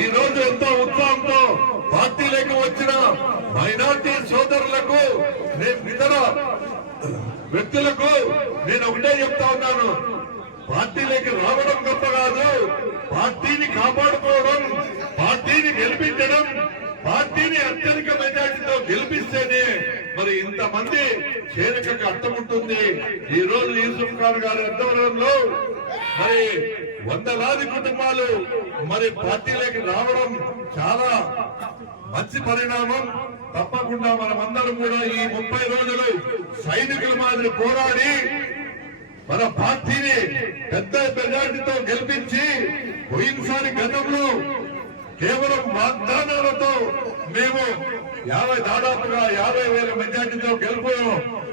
ఈ రోజు ఎంతో ఉత్సాహంతో పార్టీలోకి వచ్చిన మైనార్టీ సోదరులకు నేను ఇతర వ్యక్తులకు నేను ఒకటే చెప్తా ఉన్నాను. పార్టీలోకి రావడం గొప్ప కాదు. పార్టీని కాపాడుకోవడం పార్టీని గెలిపించడం పార్టీని అత్యధిక మెజార్టీతో గెలిపిస్తేనే మరి ఇంతమంది చేరికకి అర్థం ఉంటుంది. ఈ రోజు యూసుఫ్ ఖాన్ గారి ఆధ్వర్యంలో మరి వందలాది కుటుంబాలు మరి పార్టీలోకి రావడం చాలా మంచి పరిణామం. తప్పకుండా మనమందరం కూడా ఈ ముప్పై రోజులు సైనికుల మాదిరి పోరాడి మన పార్టీని పెద్ద మెజార్టీతో గెలిపించి పోయినసారి గతంలో కేవలం వాగ్దానాలతో మేము యాభై దాదాపుగా యాభై వేల మెజార్టీతో గెలుపు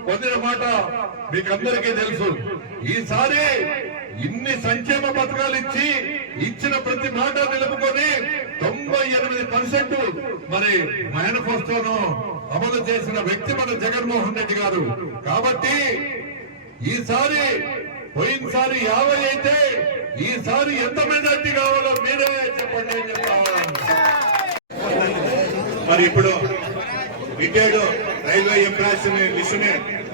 పొందిన మాట మీకందరికీ తెలుసు. ఈసారి ఇన్ని సంక్షేమ పథకాలు ఇచ్చి ఇచ్చిన ప్రతి మాట నిలుపుకొని తొంభై ఎనిమిది పర్సెంట్ మరి మేనిఫెస్టోను అమలు చేసిన వ్యక్తి మన జగన్మోహన్ రెడ్డి గారు. కాబట్టి ఈసారి పోయినసారి యాభై అయితే ఈసారి ఎంత మెజార్టీ కావాలో మీరే చెప్పండి మరి ఇప్పుడు రిటైర్డ్ రైల్వే ఎంప్లాయీస్ లిస్ట్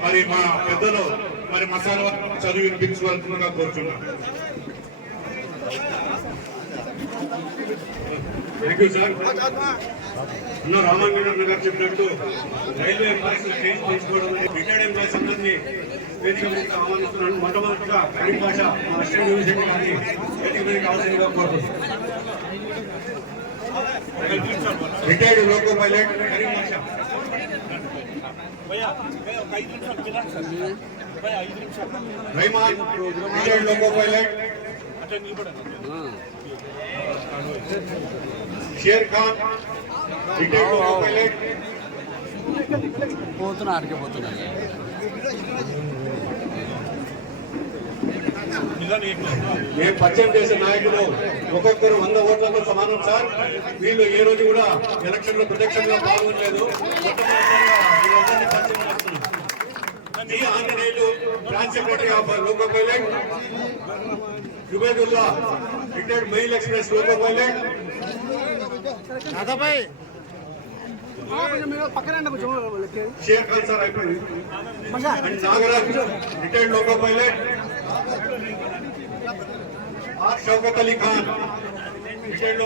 మరి మా పెద్దలు మరి మసాలా చదివి వినిపించవలసిందిగా కోరుచున్నాం. థ్యాంక్ యూ సార్ ఉన్న రామాంజన్ గారు చెప్పినట్టు రైల్వే ఎంప్లాయీస్ చేంజ్ తీసుకోవడం రిటైర్డ్ ఎంప్లాయీస్ అందరినీ వేదిక మీదకి ఆహ్వానిస్తున్నాను. మొట్టమొదటిగా కరీం భాష అసిస్టెంట్ డివిజన్ గారిని వేదిక మీదకి కోరుతున్నాను retired loco pilot Karim Basha Raiman retired loco pilot Sher Khan retired loco pilot పోతున్నా ఆడికి పోతున్నా మేము పరిచయం చేసే నాయకులు ఒక్కొక్కరు వంద ఓట్లతో సమానం సార్ వీళ్ళు ఏ రోజు కూడా ఎలక్షన్లో ప్రత్యక్షంగా పాల్గొనలేదు మొట్టమొదటిసారిగా వీళ్ళందరినీ పరిచయం చేస్తున్నాం. ఈ Anjaneyulu branch secretary of loco pilot Zubedulla retired mail express loco pilot Dadabhai Sher Khan sir అయిపోయింది and Nagaraj retired loco pilot R Shaukat Ali Khan retired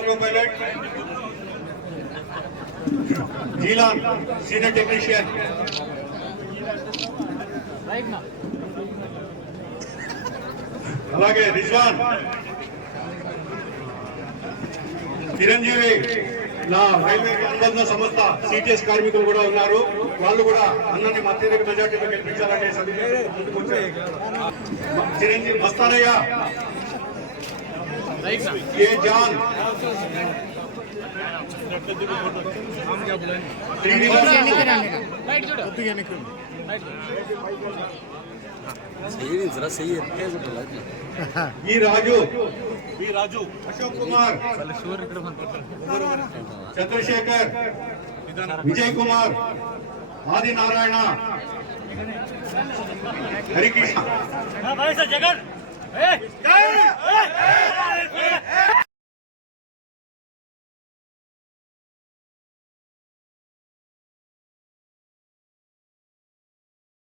loco Jeelan senior technician అలాగే రిజ్వాన్. చిరంజీవి నా రైల్వే అనుబంధ సంస్థ CTS కార్మికులు కూడా ఉన్నారు. వాళ్ళు కూడా అన్నని అత్యధిక మెజార్టీలో గెలిపించాలనే చిరంజీవి మస్తానయ్య. ఏ జాన్. जरा सही है ये राजू ये राजू अशोक कुमार चंद्रशेखर विजय कुमार आदि नारायण हरिकृष्ण जगन